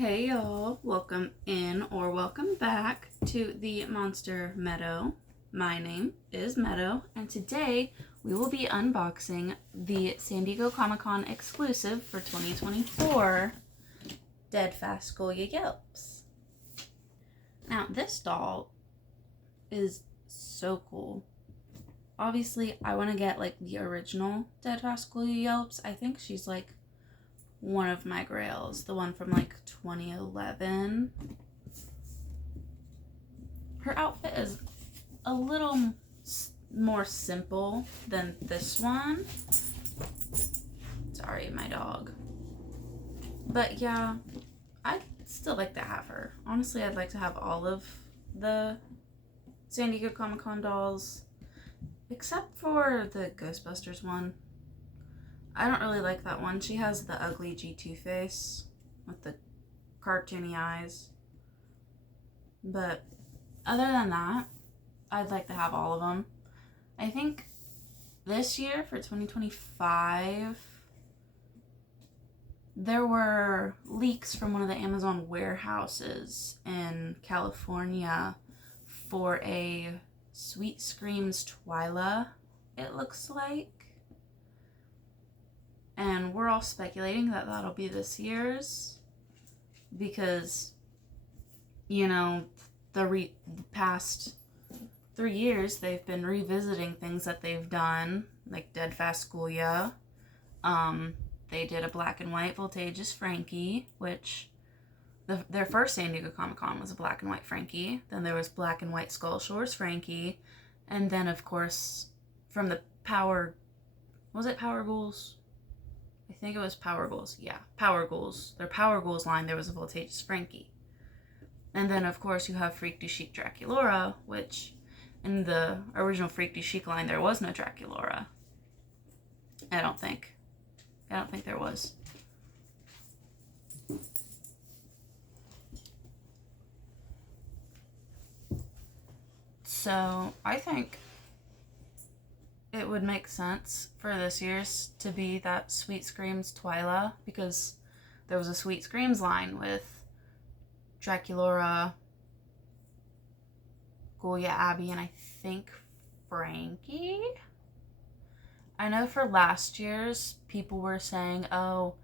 Hey y'all, welcome in or welcome back to the Monster Meadow. My name is Meadow, and today we will be unboxing the San Diego Comic-Con exclusive for 2024, Deadfast Ghoulia Yelps. Now, this doll is so cool. Obviously, I want to get like the original Deadfast Ghoulia Yelps. I think she's like one of my grails, the one from like 2011. Her outfit is a little more simple than this one. Sorry, my dog. But yeah, I'd still like to have her. Honestly, I'd like to have all of the San Diego Comic-Con dolls, except for the Ghostbusters one. I don't really like that one. She has the ugly G2 face with the cartoony eyes. But other than that, I'd like to have all of them. I think this year for 2025, there were leaks from one of the Amazon warehouses in California for a Sweet Screams Twyla, it looks like. And we're all speculating that that'll be this year's because, you know, the past 3 years they've been revisiting things that they've done, like Deadfast Ghoulia. They did a black and white Voltageous Frankie, which their first San Diego Comic-Con was a black and white Frankie. Then there was black and white Skull Shores Frankie. And then, of course, from the Power Ghouls? I think it was Power Ghouls. Yeah, Power Ghouls. Their Power Ghouls line, there was a Voltageous Frankie. And then, of course, you have Freak du Chic Draculaura, which in the original Freak du Chic line, there was no Draculaura. I don't think there was. So, I think it would make sense for this year's to be that Sweet Screams Twyla, because there was a Sweet Screams line with Draculaura, Ghoulia, Abby, and I think Frankie. I know for last year's, people were saying, oh,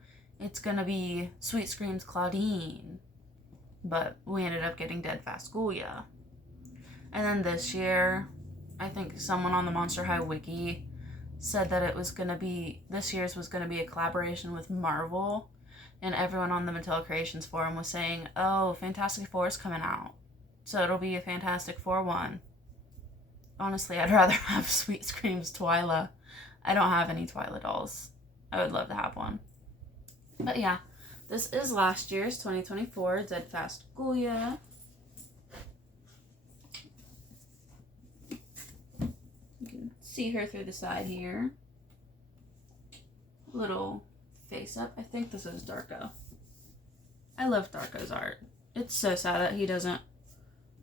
it's gonna be Sweet Screams Claudine, but we ended up getting Deadfast Ghoulia. And then this year, I think someone on the Monster High Wiki said that this year's was going to be a collaboration with Marvel, and everyone on the Mattel Creations forum was saying, oh, Fantastic Four is coming out, so it'll be a Fantastic Four one. Honestly, I'd rather have Sweet Screams Twyla. I don't have any Twyla dolls. I would love to have one. But yeah, this is last year's 2024 Deadfast Ghoulia. See her through the side here. Little face up. I think this is Darko. I love Darko's art. It's so sad that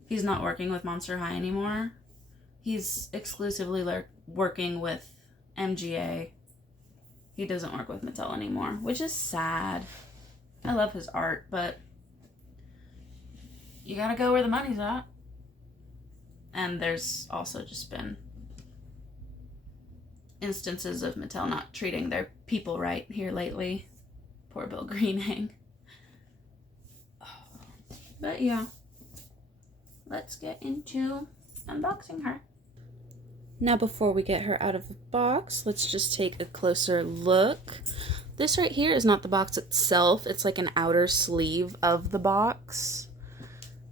he's not working with Monster High anymore. He's exclusively working with MGA. He doesn't work with Mattel anymore, which is sad. I love his art, but you gotta go where the money's at. And there's also just been instances of Mattel not treating their people right here lately. Poor Bill Greening. But yeah, let's get into unboxing her. Now before we get her out of the box, let's just take a closer look. This right here is not the box itself, it's like an outer sleeve of the box.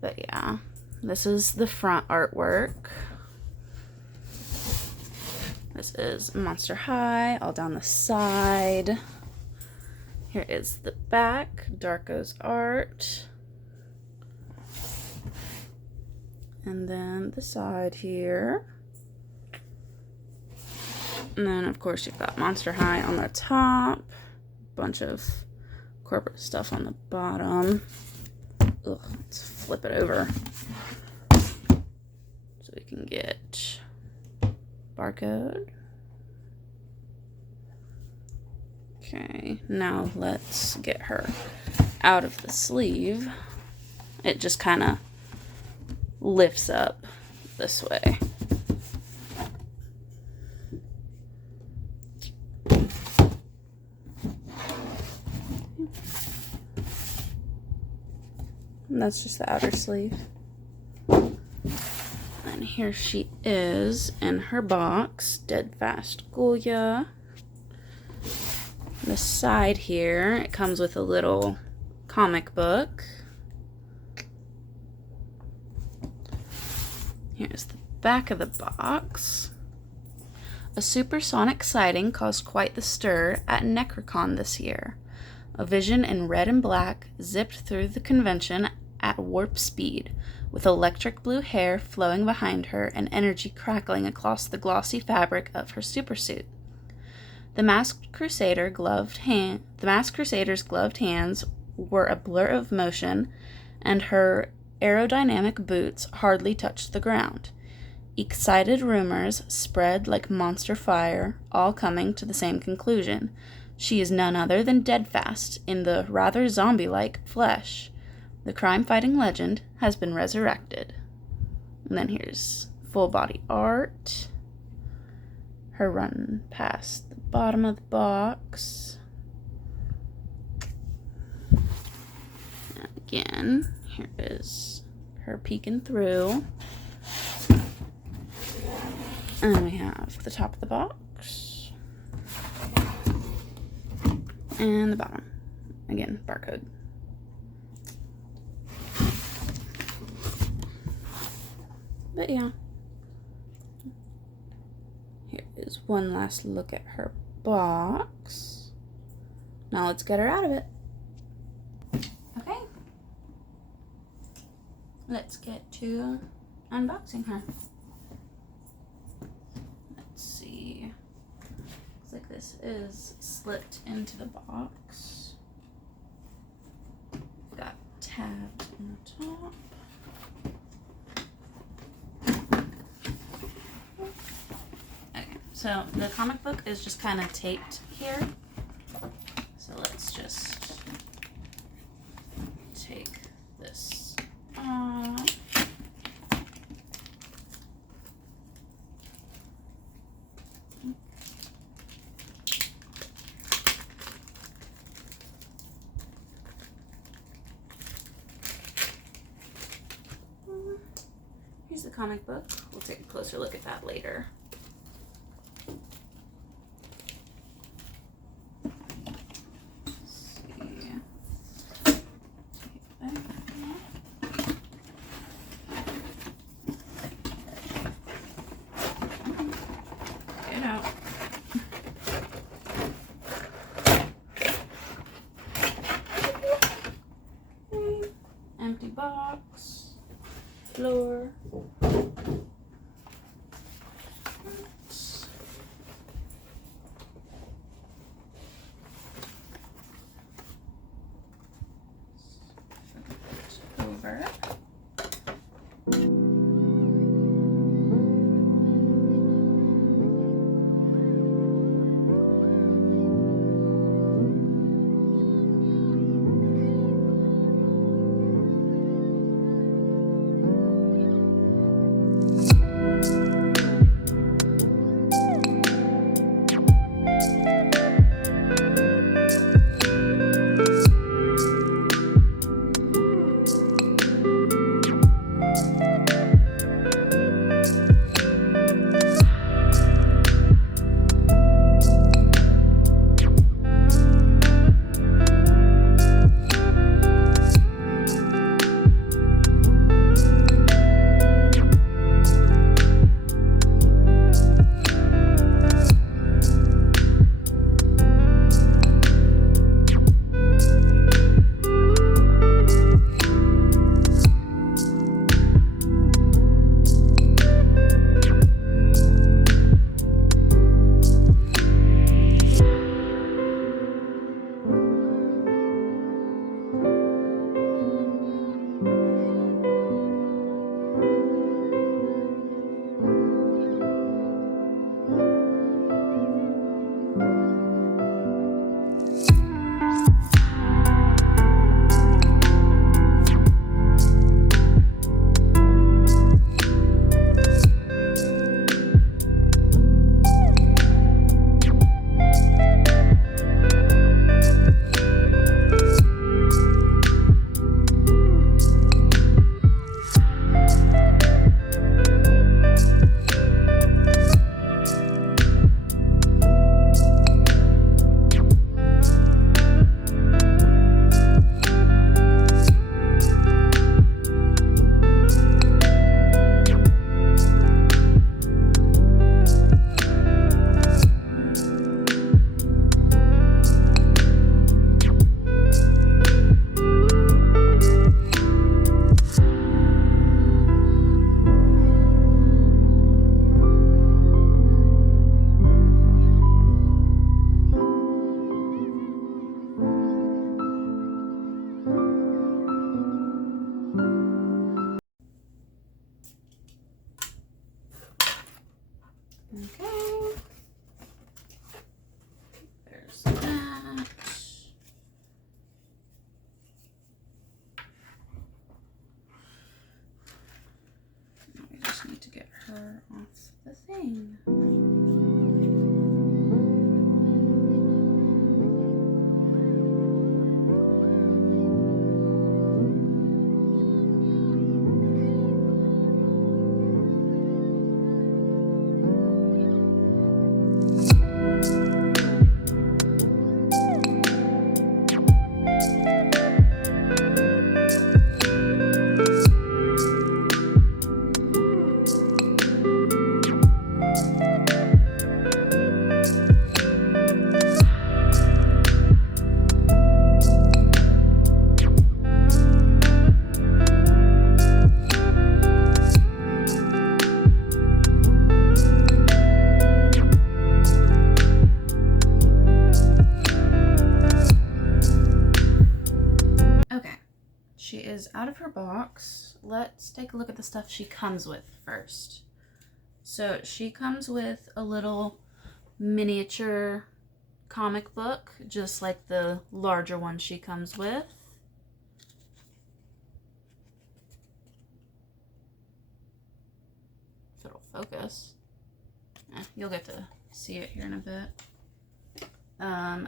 But yeah, this is the front artwork. This is Monster High, all down the side. Here is the back, Darko's art. And then the side here. And then, of course, you've got Monster High on the top. Bunch of corporate stuff on the bottom. Ugh, let's flip it over so we can get barcode. Okay, now let's get her out of the sleeve, it just kind of lifts up this way. And that's just the outer sleeve. And here she is in her box, Deadfast Ghoulia. The side here, it comes with a little comic book. Here's the back of the box. A supersonic sighting caused quite the stir at Necrocon this year. A vision in red and black zipped through the convention at warp speed, with electric blue hair flowing behind her and energy crackling across the glossy fabric of her supersuit. The masked crusader's gloved hands were a blur of motion, and her aerodynamic boots hardly touched the ground. Excited rumors spread like monster fire, all coming to the same conclusion. She is none other than Deadfast in the rather zombie-like flesh. The crime-fighting legend has been resurrected. And then here's full-body art. Her run past the bottom of the box. And again, here is her peeking through. And we have the top of the box. And the bottom. Again, barcode. But yeah. Here is one last look at her box. Now let's get her out of it. Okay. Let's get to unboxing her. Let's see. Looks like this is slipped into the box. Got tabs on the top. So the comic book is just kind of taped here. So let's just take this off. Here's the comic book. We'll take a closer look at that later. Empty box, floor. Over. Okay. There's that. We just need to get her off the thing. She is out of her box. Let's take a look at the stuff she comes with first. So she comes with a little miniature comic book, just like the larger one she comes with. If it'll focus. You'll get to see it here in a bit.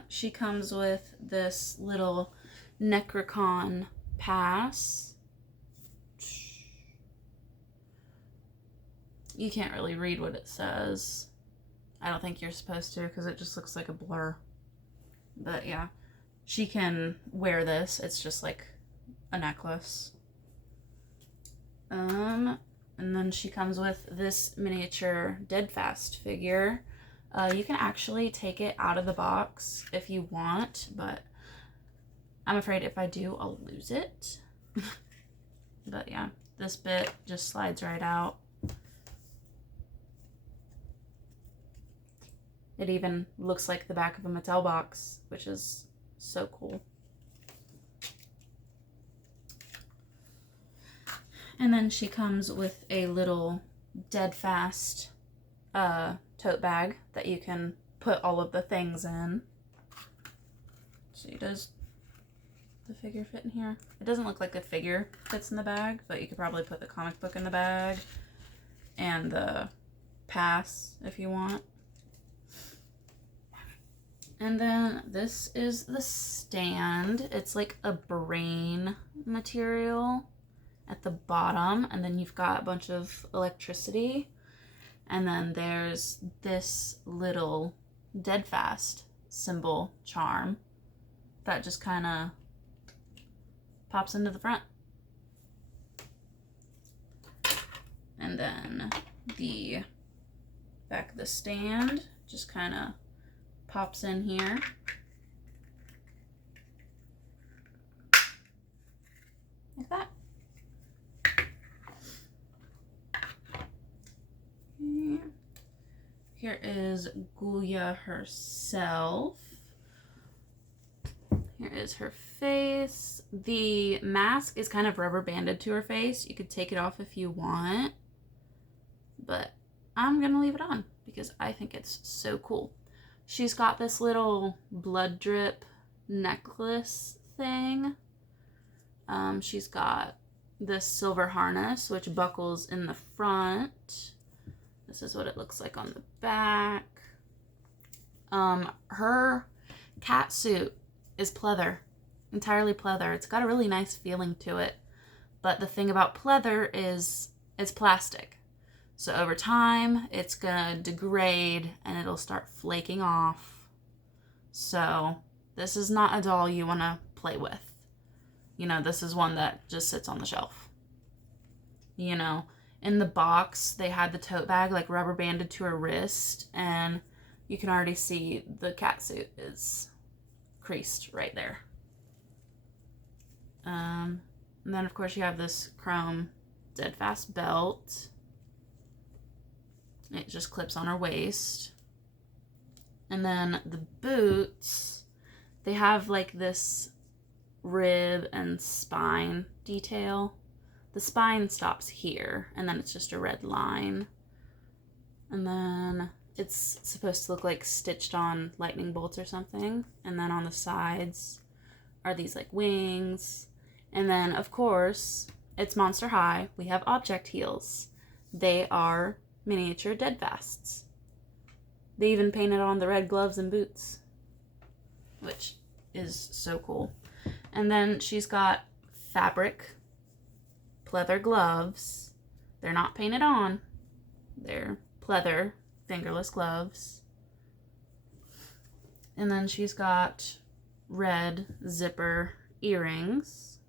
She comes with this little Necrocon pass. You can't really read what it says. I don't think you're supposed to because it just looks like a blur. But yeah, she can wear this. It's just like a necklace. And then she comes with this miniature Deadfast figure. You can actually take it out of the box if you want, but I'm afraid if I do, I'll lose it. But yeah, this bit just slides right out. It even looks like the back of a Mattel box, which is so cool. And then she comes with a little Deadfast tote bag that you can put all of the things in. So does the figure fit in here? It doesn't look like the figure fits in the bag, but you could probably put the comic book in the bag and the pass if you want. And then this is the stand. It's like a brain material at the bottom, and then you've got a bunch of electricity, and then there's this little Deadfast symbol charm that just kind of pops into the front. And then the back of the stand just kind of pops in here. Like that. Here is Ghoulia herself. Here is her face. The mask is kind of rubber banded to her face. You could take it off if you want, but I'm gonna leave it on because I think it's so cool. She's got this little blood drip necklace thing. She's got this silver harness, which buckles in the front. This is what it looks like on the back. Her cat suit is pleather, entirely pleather. It's got a really nice feeling to it. But the thing about pleather is it's plastic. So over time, it's gonna degrade and it'll start flaking off. So this is not a doll you wanna play with. You know, this is one that just sits on the shelf. You know, in the box, they had the tote bag like rubber banded to her wrist, and you can already see the cat suit is creased right there. And then of course you have this chrome Deadfast belt. It just clips on her waist. And then the boots, they have like this rib and spine detail. The spine stops here, and then it's just a red line. And then it's supposed to look like stitched on lightning bolts or something. And then on the sides are these like wings. And then, of course, it's Monster High. We have object heels. They are miniature Deadfasts. They even painted on the red gloves and boots, which is so cool. And then she's got fabric pleather gloves. They're not painted on. They're pleather fingerless gloves. And then she's got red zipper earrings.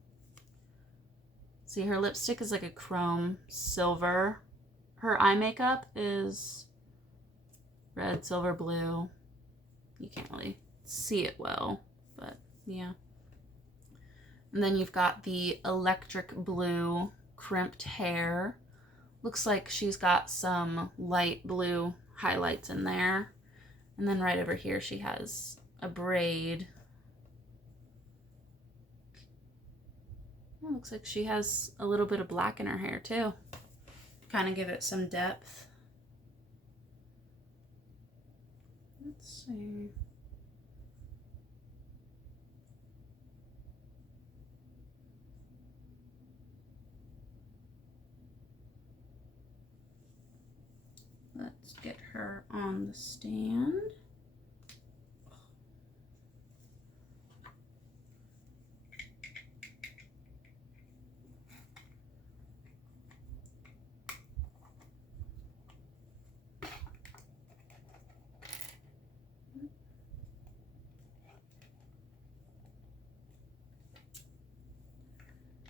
See, her lipstick is like a chrome silver. Her eye makeup is red, silver, blue. You can't really see it well, but yeah. And then you've got the electric blue crimped hair. Looks like she's got some light blue highlights in there. And then right over here she has a braid. It looks like she has a little bit of black in her hair too. Kind of give it some depth. Let's see. Let's get her on the stand.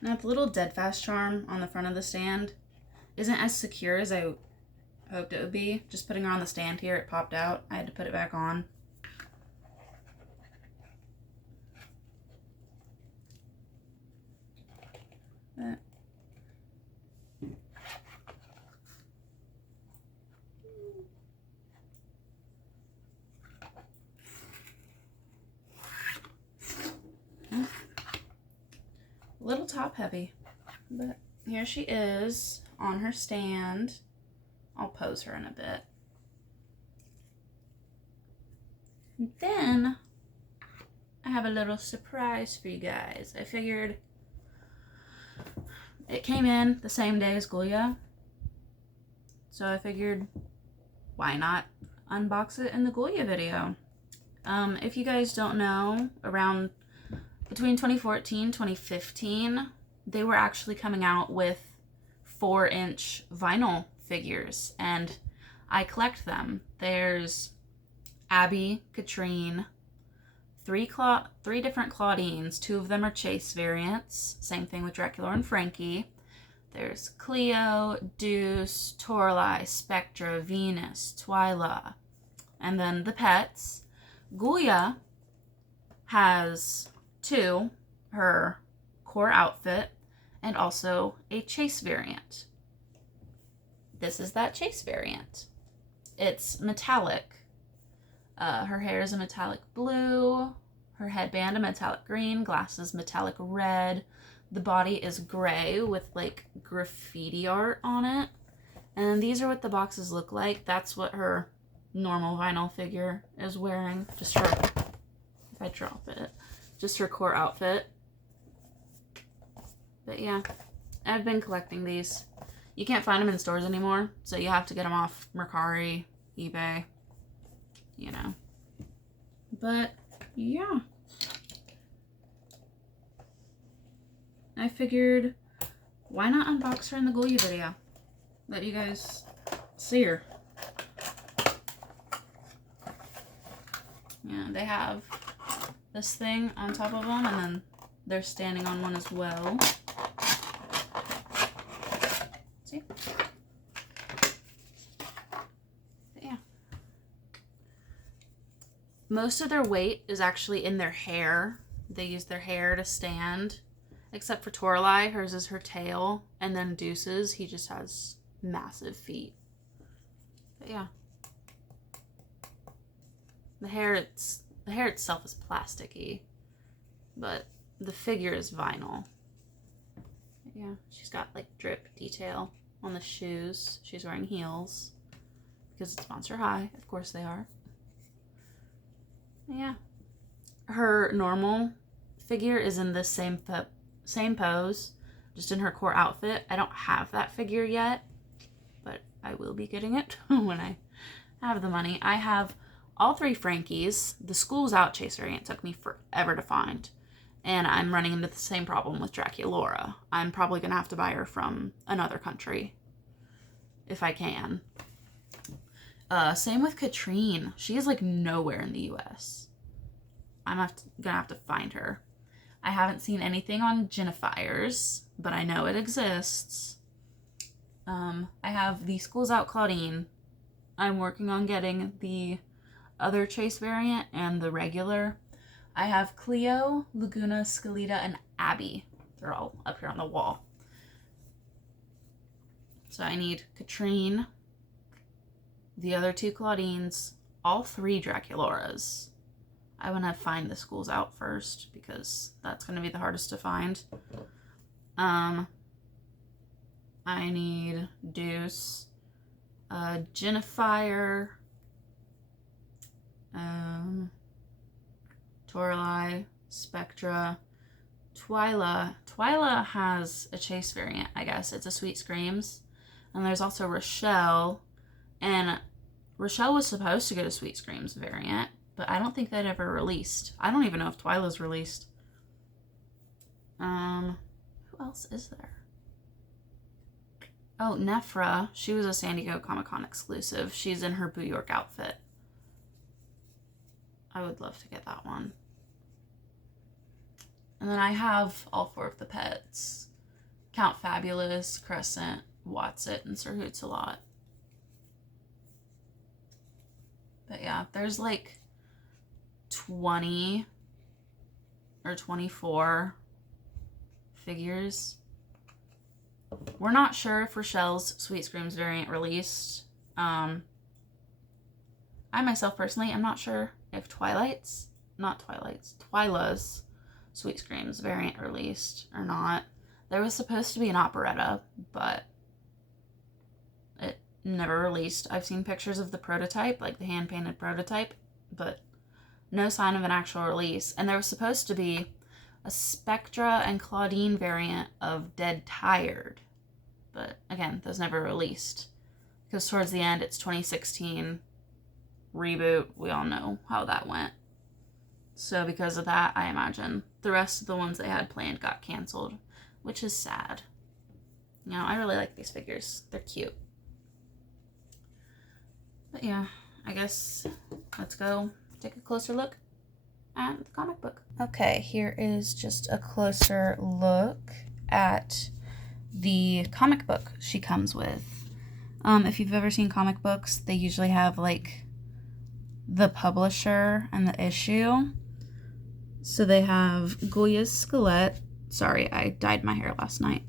Now the little Deadfast charm on the front of the stand isn't as secure as I hoped it would be. Just putting her on the stand here, it popped out. I had to put it back on. But a little top heavy, but here she is on her stand. I'll pose her in a bit. And then I have a little surprise for you guys. I figured it came in the same day as Ghoulia, so I figured why not unbox it in the Ghoulia video. If you guys don't know, around between 2014 2015 they were actually coming out with 4-inch vinyl figures, and I collect them. There's Abby, Katrine, three different Claudines. 2 of them are Chase variants. Same thing with Dracula and Frankie. There's Cleo, Deuce, Toralei, Spectra, Venus, Twyla, and then the pets. Ghoulia has 2, her core outfit, and also a Chase variant. This is that Chase variant. It's metallic. Her hair is a metallic blue, her headband a metallic green, glasses metallic red. The body is gray with like graffiti art on it. And these are what the boxes look like. That's what her normal vinyl figure is wearing. Just her, if I drop it, just her core outfit. But yeah, I've been collecting these. You can't find them in stores anymore, so you have to get them off Mercari, eBay, you know. But yeah, I figured why not unbox her in the Ghoulia video? Let you guys see her. Yeah, they have this thing on top of them, and then they're standing on one as well. See? But yeah. Most of their weight is actually in their hair. They use their hair to stand. Except for Toralei, hers is her tail. And then Deuce's, he just has massive feet. But yeah. The hair itself is plasticky, but the figure is vinyl. But yeah, she's got like drip detail on the shoes. She's wearing heels. because it's Monster High. Of course they are. Yeah. Her normal figure is in this same pose, just in her core outfit. I don't have that figure yet, but I will be getting it when I have the money. I have all 3 Frankies. The School's Out chase variant took me forever to find, and I'm running into the same problem with Draculaura. I'm probably going to have to buy her from another country if I can. Same with Katrine. She is like nowhere in the US. I'm gonna have to find her. I haven't seen anything on Genifiers, but I know it exists. I have the School's Out Claudine. I'm working on getting the other chase variant and the regular. I have Cleo, Laguna, Scalita, and Abby. They're all up here on the wall. So I need Katrine, the other 2 Claudines, all 3 Draculauras. I want to find the School's Out first because that's going to be the hardest to find. I need Deuce, Genifier, Toralei, Spectra, Twyla. Twyla has a chase variant, I guess. It's a Sweet Screams. And there's also Rochelle. And Rochelle was supposed to get a Sweet Screams variant, but I don't think that ever released. I don't even know if Twyla's released. Who else is there? Oh, Nephra. She was a San Diego Comic-Con exclusive. She's in her Boo York outfit. I would love to get that one. And then I have all 4 of the pets. Count Fabulous, Crescent, Watsit, and Sir Hoots-a-Lot. But yeah, there's like 20 or 24 figures. We're not sure if Rochelle's Sweet Screams variant released. I myself personally am not sure if Twyla's Sweet Screams variant released or not. There was supposed to be an operetta, but it never released. I've seen pictures of the prototype, like the hand-painted prototype, but no sign of an actual release. And there was supposed to be a Spectra and Claudine variant of Dead Tired. But again, those never released. Because towards the end, it's 2016 reboot. We all know how that went. So because of that, I imagine the rest of the ones they had planned got canceled, which is sad. You know, I really like these figures. They're cute. But yeah, I guess let's go take a closer look at the comic book. Okay, here is just a closer look at the comic book she comes with. If you've ever seen comic books, they usually have like the publisher and the issue. So they have Ghoulia's Skelett. Sorry, I dyed my hair last night.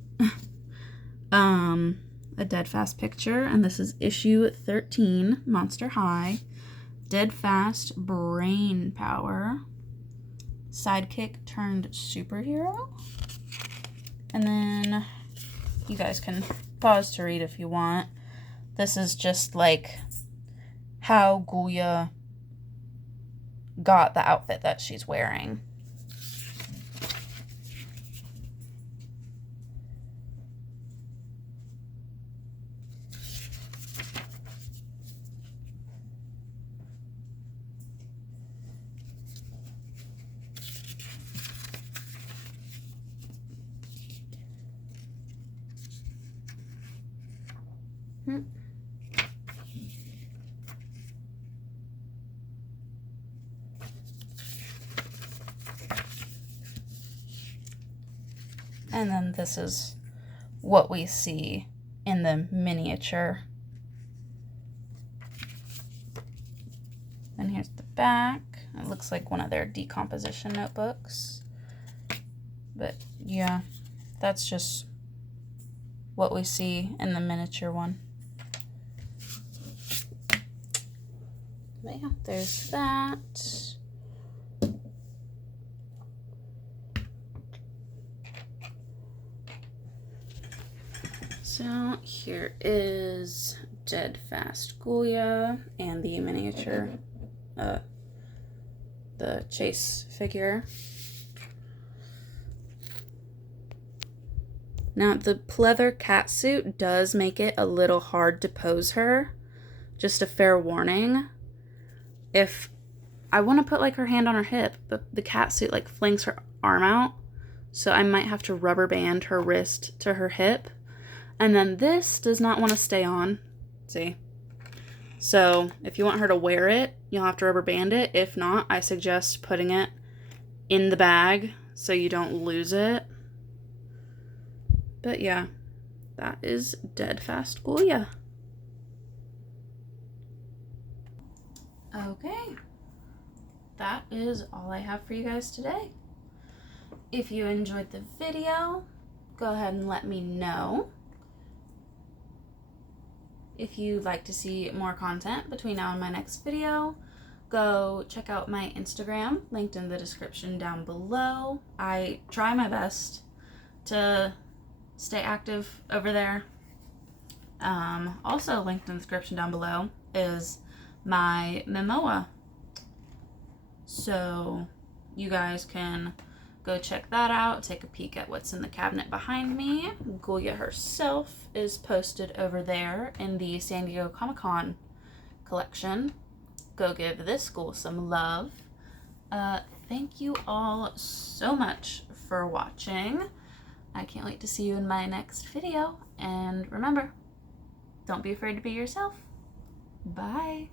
A Deadfast picture, and this is issue 13, Monster High. Deadfast Brain Power. Sidekick turned superhero. And then you guys can pause to read if you want. This is just like how Ghoulia got the outfit that she's wearing. And then this is what we see in the miniature. And here's the back. It looks like one of their decomposition notebooks. But yeah, that's just what we see in the miniature one. But yeah, there's that. So here is Deadfast Ghoulia and the miniature, the chase figure. Now, the pleather catsuit does make it a little hard to pose her. Just a fair warning. If I want to put like her hand on her hip, but the catsuit like flings her arm out, so I might have to rubber band her wrist to her hip. And then this does not want to stay on. See? So if you want her to wear it, you'll have to rubber band it. If not, I suggest putting it in the bag so you don't lose it. But yeah, that is Deadfast Ghoulia. Okay, that is all I have for you guys today. If you enjoyed the video, go ahead and let me know. If you'd like to see more content between now and my next video, go check out my Instagram, linked in the description down below. I try my best to stay active over there. Also linked in the description down below is my Momoa. So you guys can go check that out, take a peek at what's in the cabinet behind me. Ghoulia herself is posted over there in the San Diego Comic-Con collection. Go give this school some love. Thank you all so much for watching. I can't wait to see you in my next video. And remember, don't be afraid to be yourself. Bye.